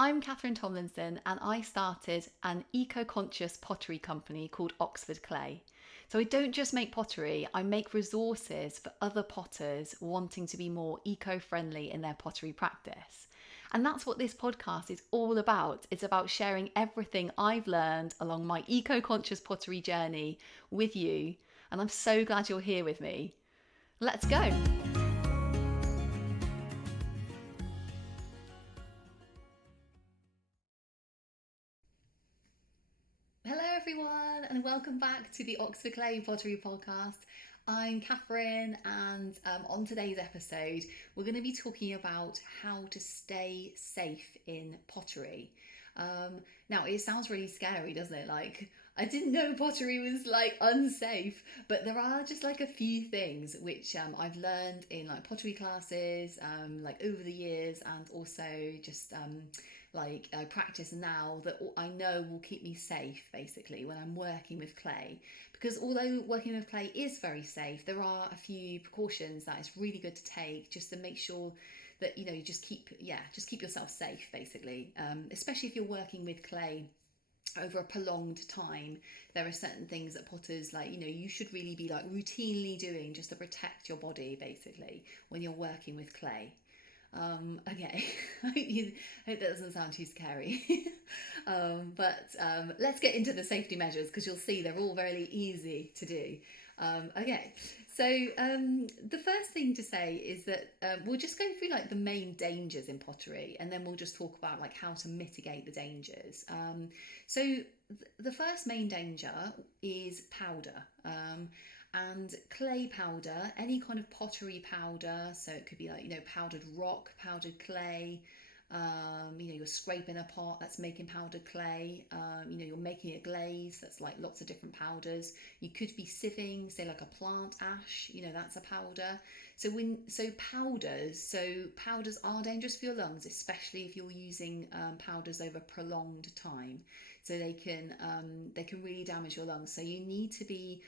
I'm Catherine Tomlinson and I started an eco-conscious pottery company called Oxford Clay. So I don't just make pottery, I make resources for other potters wanting to be more eco-friendly in their pottery practice. And that's what this podcast is all about. It's about sharing everything I've learned along my eco-conscious pottery journey with you. And I'm so glad you're here with me. Let's go. Hello, everyone, and welcome back to the Oxford Clay Pottery Podcast. I'm Catherine, and on today's episode, we're going to be talking about how to stay safe in pottery. Now, it sounds really scary, doesn't it? Like, I didn't know pottery was like unsafe, but there are just like a few things which I've learned in like pottery classes, like over the years, and also just like I practice now that I know will keep me safe basically when I'm working with clay. Because although working with clay is very safe, there are a few precautions that it's really good to take just to make sure that you just keep yourself safe basically, especially if you're working with clay over a prolonged time. There are certain things that potters you should really be like routinely doing just to protect your body basically when you're working with clay. Okay, I hope that doesn't sound too scary. But let's get into the safety measures because you'll see they're all very easy to do. Okay, so the first thing to say is that we'll just go through like the main dangers in pottery, and then we'll just talk about like how to mitigate the dangers. The first main danger is powder. And clay powder, any kind of pottery powder, so it could be like powdered rock, powdered clay, you're scraping a pot that's making powdered clay, you're making a glaze that's like lots of different powders. You could be sieving, say like a plant ash, that's a powder. So powders are dangerous for your lungs, especially if you're using powders over prolonged time. So they can really damage your lungs. So you need to be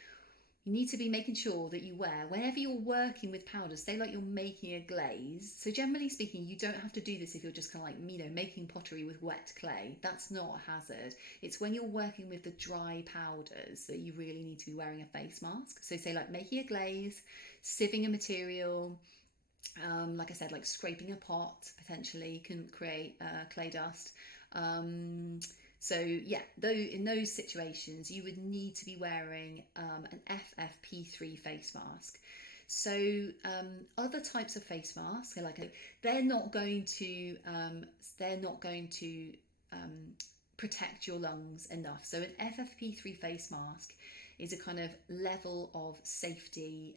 making sure that you wear, whenever you're working with powders, say like you're making a glaze. So generally speaking, you don't have to do this if you're just kind of like, making pottery with wet clay. That's not a hazard. It's when you're working with the dry powders that you really need to be wearing a face mask. So say like making a glaze, sieving a material, like I said, like scraping a pot potentially can create clay dust. So yeah, though in those situations, you would need to be wearing an FFP3 face mask. So other types of face masks, they're not going to they're not going to protect your lungs enough. So an FFP3 face mask is a kind of level of safety.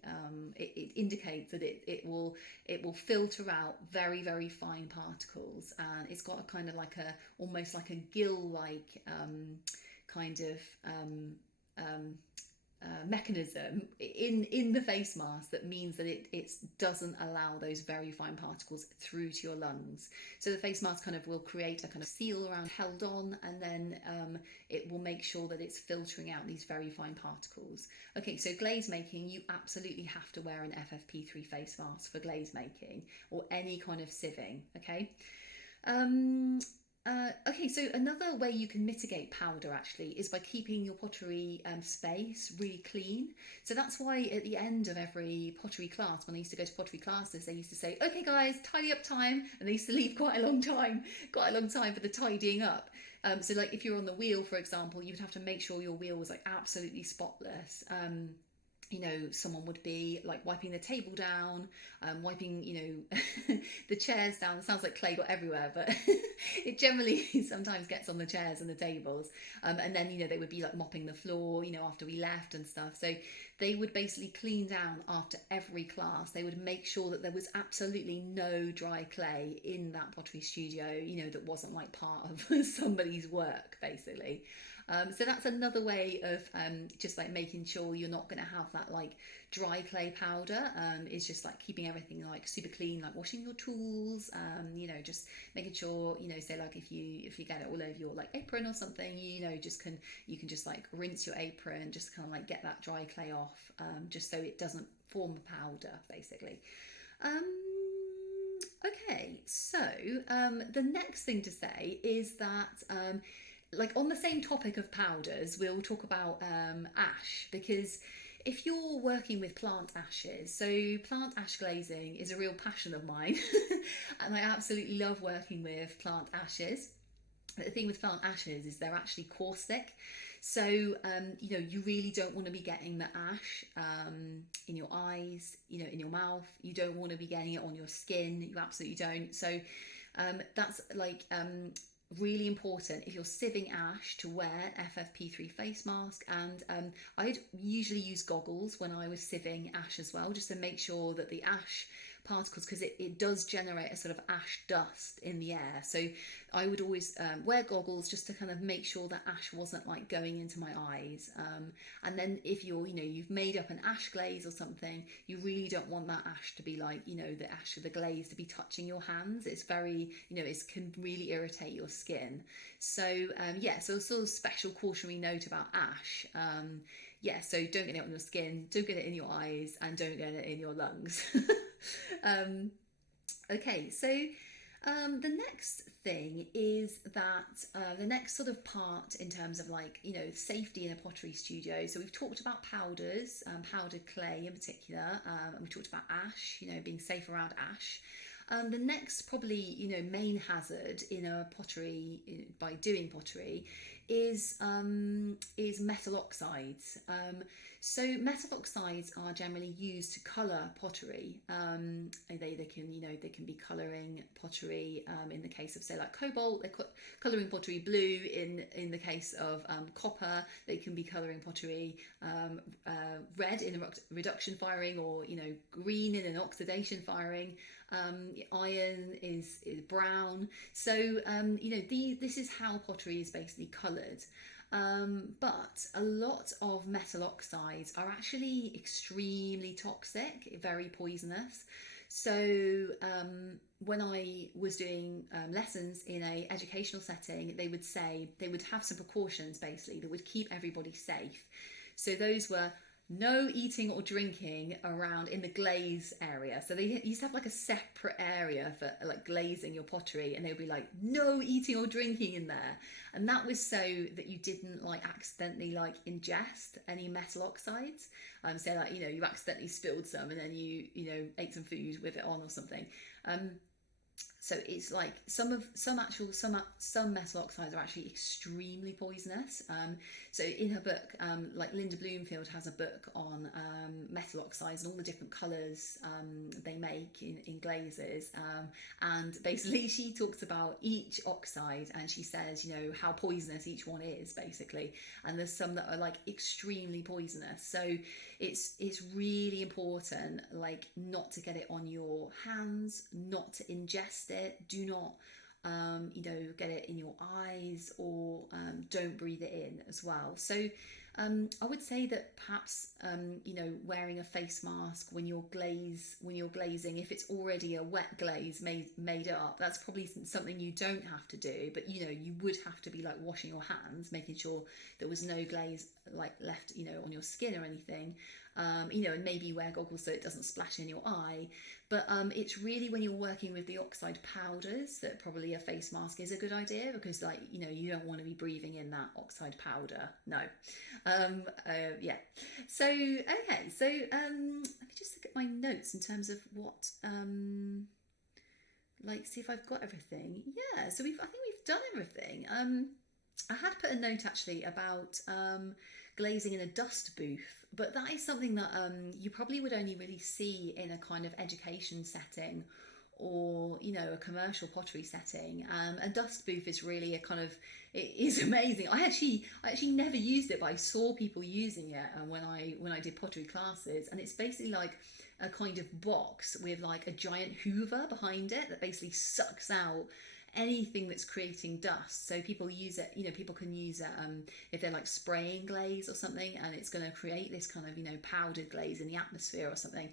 It indicates that it will filter out very, very fine particles, and it's got a kind of like a almost like a gill like kind of mechanism in the face mask that means that it doesn't allow those very fine particles through to your lungs. So the face mask kind of will create a kind of seal around held on, and then it will make sure that it's filtering out these very fine particles. Okay, so glaze making, you absolutely have to wear an FFP3 face mask for glaze making or any kind of sieving. Okay, so another way you can mitigate powder actually is by keeping your pottery space really clean. So that's why at the end of every pottery class, when I used to go to pottery classes, they used to say, "Okay, guys, tidy up time," and they used to leave quite a long time for the tidying up. So like if you're on the wheel, for example, you'd have to make sure your wheel was like absolutely spotless. Someone would be like wiping the table down, wiping, the chairs down. It sounds like clay got everywhere, but it generally sometimes gets on the chairs and the tables. And then, they would be like mopping the floor, after we left and stuff. So they would basically clean down after every class. They would make sure that there was absolutely no dry clay in that pottery studio, that wasn't like part of somebody's work, basically. So that's another way of just like making sure you're not going to have that like dry clay powder. Is just like keeping everything like super clean, like washing your tools. Just making sure say like if you get it all over your like apron or something, you can just like rinse your apron, just kind of like get that dry clay off, just so it doesn't form a powder basically. Okay, so the next thing to say is that, like on the same topic of powders, we'll talk about ash because if you're working with plant ashes, so plant ash glazing is a real passion of mine, and I absolutely love working with plant ashes. But the thing with plant ashes is they're actually caustic. So, you really don't want to be getting the ash in your eyes, in your mouth. You don't want to be getting it on your skin. You absolutely don't. So, that's like really important if you're sieving ash to wear FFP3 face mask. And I'd usually use goggles when I was sieving ash as well, just to make sure that the ash particles, because it does generate a sort of ash dust in the air, so I would always wear goggles just to kind of make sure that ash wasn't like going into my eyes, and then if you've made up an ash glaze or something, you really don't want that ash to be like, the ash of the glaze to be touching your hands. It's very, it can really irritate your skin. So so a sort of special cautionary note about ash. So don't get it on your skin, don't get it in your eyes, and don't get it in your lungs. Okay, so the next thing is that the next sort of part in terms of safety in a pottery studio. So we've talked about powders, powdered clay in particular, and we talked about ash, being safe around ash. The next probably main hazard in a pottery by doing pottery is metal oxides. So metal oxides are generally used to colour pottery. They can be colouring pottery in the case of, say, like cobalt. They're colouring pottery blue. In the case of copper, they can be colouring pottery red in a reduction firing, or green in an oxidation firing. Iron is brown. So this is how pottery is basically coloured. But a lot of metal oxides are actually extremely toxic, very poisonous. So when I was doing lessons in a educational setting, they would have some precautions basically that would keep everybody safe. So those were no eating or drinking around in the glaze area. So they used to have like a separate area for like glazing your pottery, and they'd be like, no eating or drinking in there. And that was so that you didn't accidentally ingest any metal oxides. So you accidentally spilled some and then you ate some food with it on or something. So it's like some metal oxides are actually extremely poisonous. So in her book, Linda Bloomfield has a book on metal oxides and all the different colours they make in glazes. And basically she talks about each oxide and she says, how poisonous each one is basically. And there's some that are extremely poisonous. So it's really important not to get it on your hands, not to ingest it. Do not get it in your eyes, or don't breathe it in as well. So I would say that perhaps wearing a face mask when you're glazing, if it's already a wet glaze made up, that's probably something you don't have to do, but you would have to be washing your hands, making sure there was no glaze left on your skin or anything. And maybe wear goggles so it doesn't splash in your eye. But it's really when you're working with the oxide powders that probably a face mask is a good idea, because you don't want to be breathing in that oxide powder. No. So okay, so let me just look at my notes in terms of what see if I've got everything. Yeah, so I think we've done everything. I had put a note actually about glazing in a dust booth, but that is something that you probably would only really see in a kind of education setting, or a commercial pottery setting. A dust booth is really it is amazing. I actually never used it, but I saw people using it when I did pottery classes, and it's basically like a kind of box with a giant hoover behind it that basically sucks out anything that's creating dust. So people use it, people can use it if they're spraying glaze or something, and it's going to create this kind of powdered glaze in the atmosphere or something.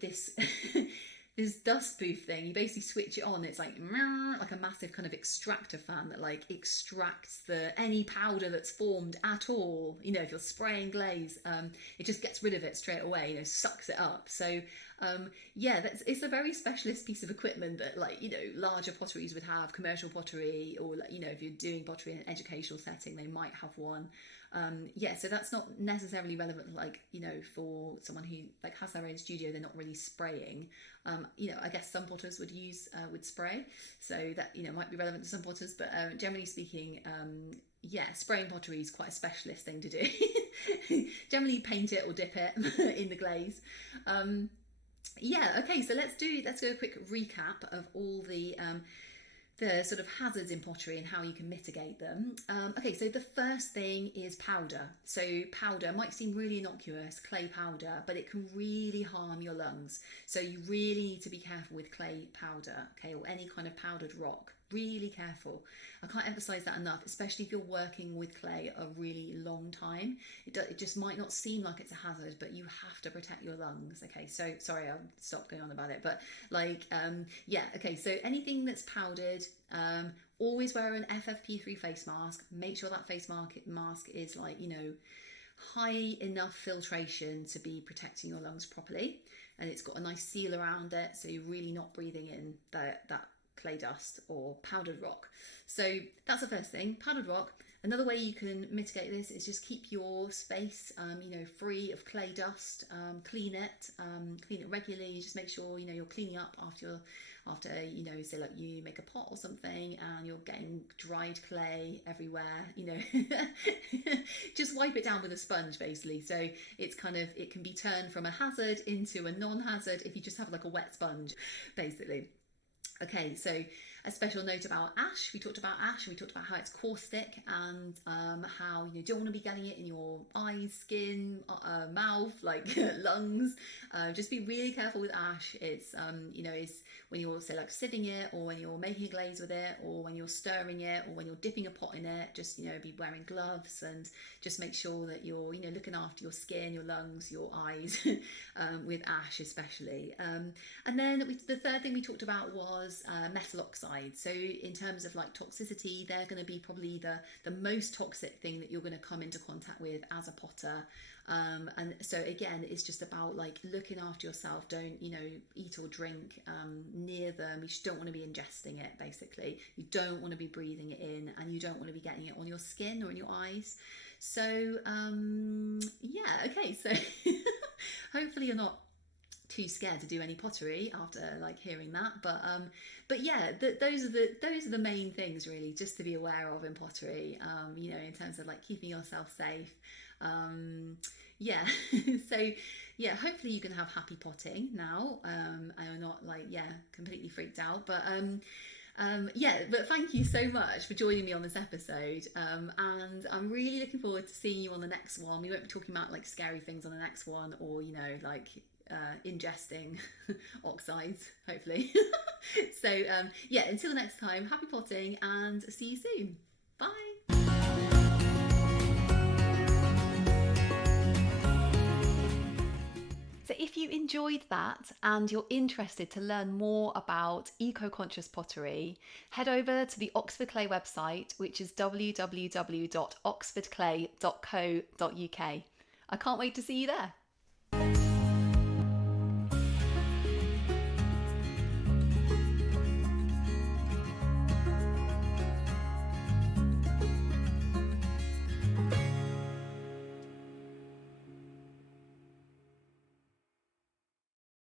This this dust booth thing. You basically switch it on. It's like a massive kind of extractor fan that like extracts any powder that's formed at all. You know, if you're spraying glaze, it just gets rid of it straight away. You know, sucks it up. So yeah, it's a very specialist piece of equipment that, like, you know, larger potteries would have, commercial pottery, or like, you know, if you're doing pottery in an educational setting, they might have one. Yeah, so that's not necessarily relevant, like, you know, for someone who like has their own studio, they're not really spraying. You know, I guess some potters would spray, so that, you know, might be relevant to some potters, but generally speaking, yeah, spraying pottery is quite a specialist thing to do. Generally paint it or dip it in the glaze. Yeah, okay, so let's do a quick recap of all the sort of hazards in pottery and how you can mitigate them. Okay, so the first thing is powder. So powder might seem really innocuous, clay powder, but it can really harm your lungs. So you really need to be careful with clay powder, okay, or any kind of powdered rock. Really careful. I can't emphasize that enough, especially if you're working with clay a really long time. It just might not seem like it's a hazard, but you have to protect your lungs. Okay, so sorry, I'll stop going on about it, but like, yeah, okay, so anything that's powdered, always wear an FFP3 face mask. Make sure that face mask is, like, you know, high enough filtration to be protecting your lungs properly, and it's got a nice seal around it, so you're really not breathing in that clay dust or powdered rock. So that's the first thing, powdered rock. Another way you can mitigate this is just keep your space, you know, free of clay dust. Clean it regularly. Just make sure, you know, you're cleaning up after, you know, say like you make a pot or something and you're getting dried clay everywhere, you know. Just wipe it down with a sponge, basically. So it's kind of, it can be turned from a hazard into a non-hazard if you just have like a wet sponge, basically. Okay, so a special note about ash. We talked about ash, we talked about how it's caustic, and how you don't want to be getting it in your eyes, skin, mouth, like lungs. Just be really careful with ash. It's you know, is when you're, say, like sieving it, or when you're making a glaze with it, or when you're stirring it, or when you're dipping a pot in it. Just, you know, be wearing gloves and just make sure that you're, you know, looking after your skin, your lungs, your eyes, with ash especially. And then the third thing we talked about was metal oxides. So in terms of like toxicity, they're going to be probably the most toxic thing that you're going to come into contact with as a potter. And so again, it's just about like looking after yourself. Don't, you know, eat or drink near them. You just don't want to be ingesting it, basically. You don't want to be breathing it in, and you don't want to be getting it on your skin or in your eyes. So yeah, okay, so hopefully you're not too scared to do any pottery after like hearing that, but yeah, those are the main things really, just to be aware of in pottery, you know, in terms of like keeping yourself safe. Yeah. So yeah, hopefully you can have happy potting now, and you're not like, yeah, completely freaked out, but yeah, but thank you so much for joining me on this episode, and I'm really looking forward to seeing you on the next one. We won't be talking about like scary things on the next one, or, you know, like ingesting oxides, hopefully. So yeah, until next time, happy potting and see you soon. Bye. So if you enjoyed that and you're interested to learn more about eco-conscious pottery, head over to the Oxford Clay website, which is www.oxfordclay.co.uk. I can't wait to see you there.